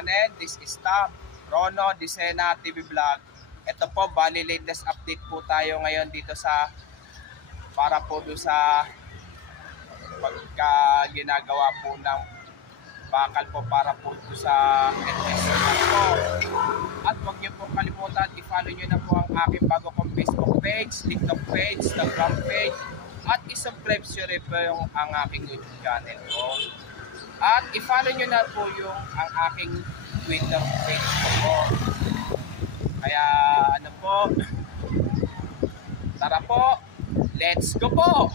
channel. This is Tom Rono Disena TV Vlog. Ito po, bali latest update po tayo ngayon dito sa para po doon sa pagka ginagawa po ng bakal po para po doon sa NSCR po. At huwag niyo po kalimutan, i-follow niyo na po ang aking bago kong Facebook page, TikTok page, Instagram page, at i-subscribe nyo po yung ang aking YouTube channel po. At i-follow nyo na po yung ang aking Twitter page po. Kaya ano po, tara po, let's go po!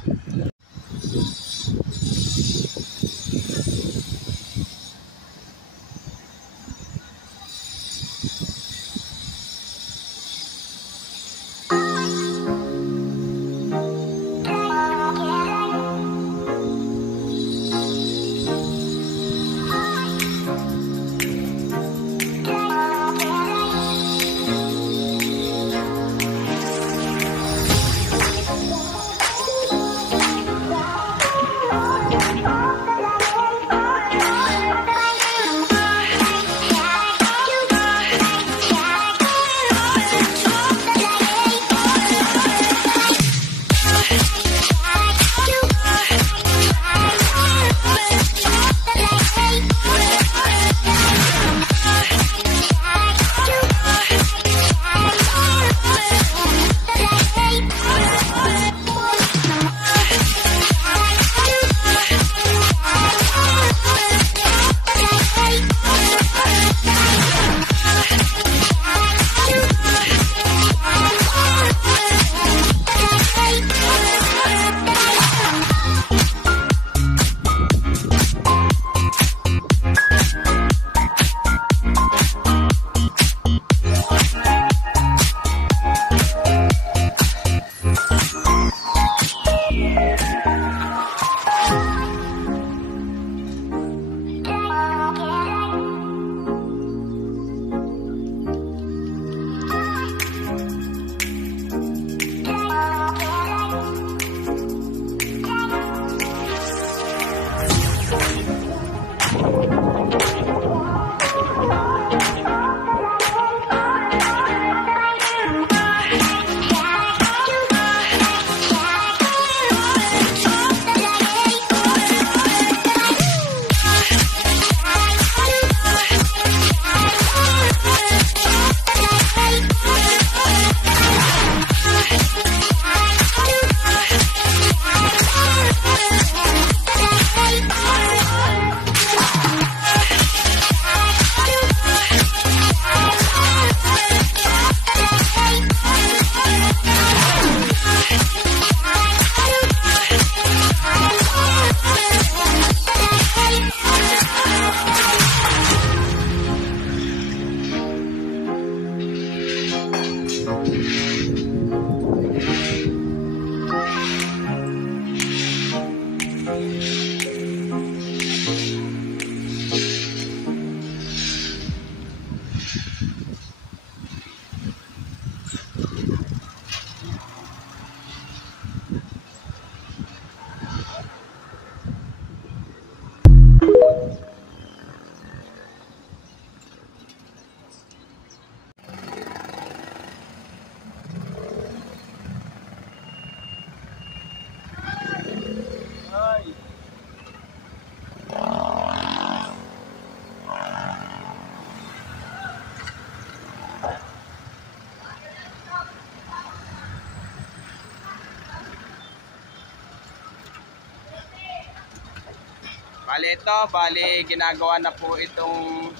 Bali ginagawa na po itong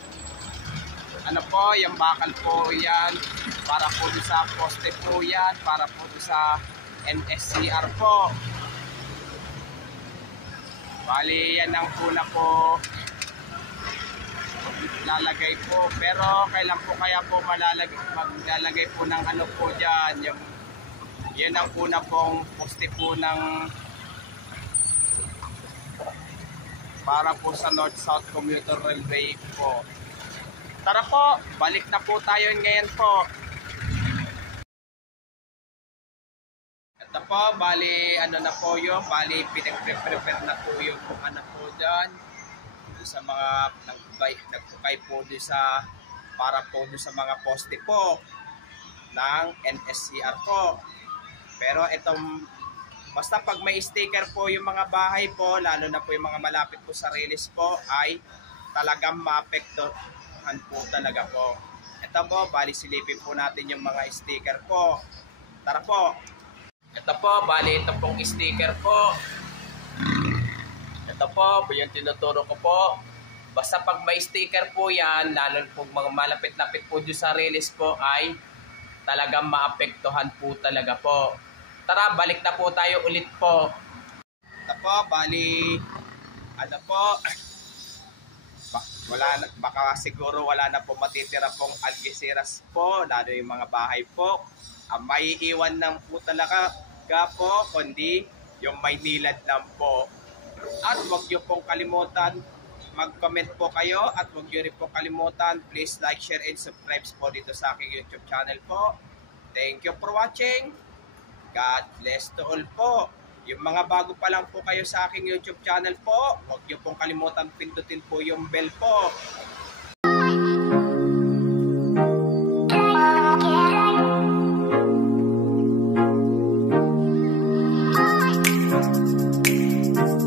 ano po, yung bakal po yan para po sa poste po yan, para po sa NSCR po. Bali yan ang una po lalagay po, pero kailan po kaya po maglalagay po ng ano po dyan, yan ang una pong poste po ng para po sa North-South Commuter Railway po. Tara po, balik na po tayo ngayon po. Ito po, bali ano na po yun, bali pinag-prepare na po yung ano po dyan. doon sa mga nagtukay po doon sa para po doon sa mga poste po ng NSCR po. Pero itong basta pag may sticker po yung mga bahay po, lalo na po yung mga malapit po sa release po, ay talagang maapektuhan po talaga po. Ito po, bali silipin po natin yung mga sticker po. Tara po. Ito po, bali ito pong sticker po. Ito po, yung tinuturo ko po. Basta pag may sticker po yan, lalo po mga malapit-lapit po dyan sa release po, ay talagang maapektuhan po talaga po. Tara, balik na po tayo ulit po. Ito po, bali, ano po, baka siguro wala na po matitira pong Algeciras po, lalo yung mga bahay po. May iwan lang po talaga po, kundi yung may nilad lang po. At huwag nyo pong kalimutan, mag-comment po kayo at huwag nyo rin po kalimutan, please like, share, and subscribe po dito sa aking YouTube channel po. Thank you for watching. God bless to all po. Yung mga bago pa lang po kayo sa aking YouTube channel po, huwag nyo pong kalimutan pindutin po yung bell po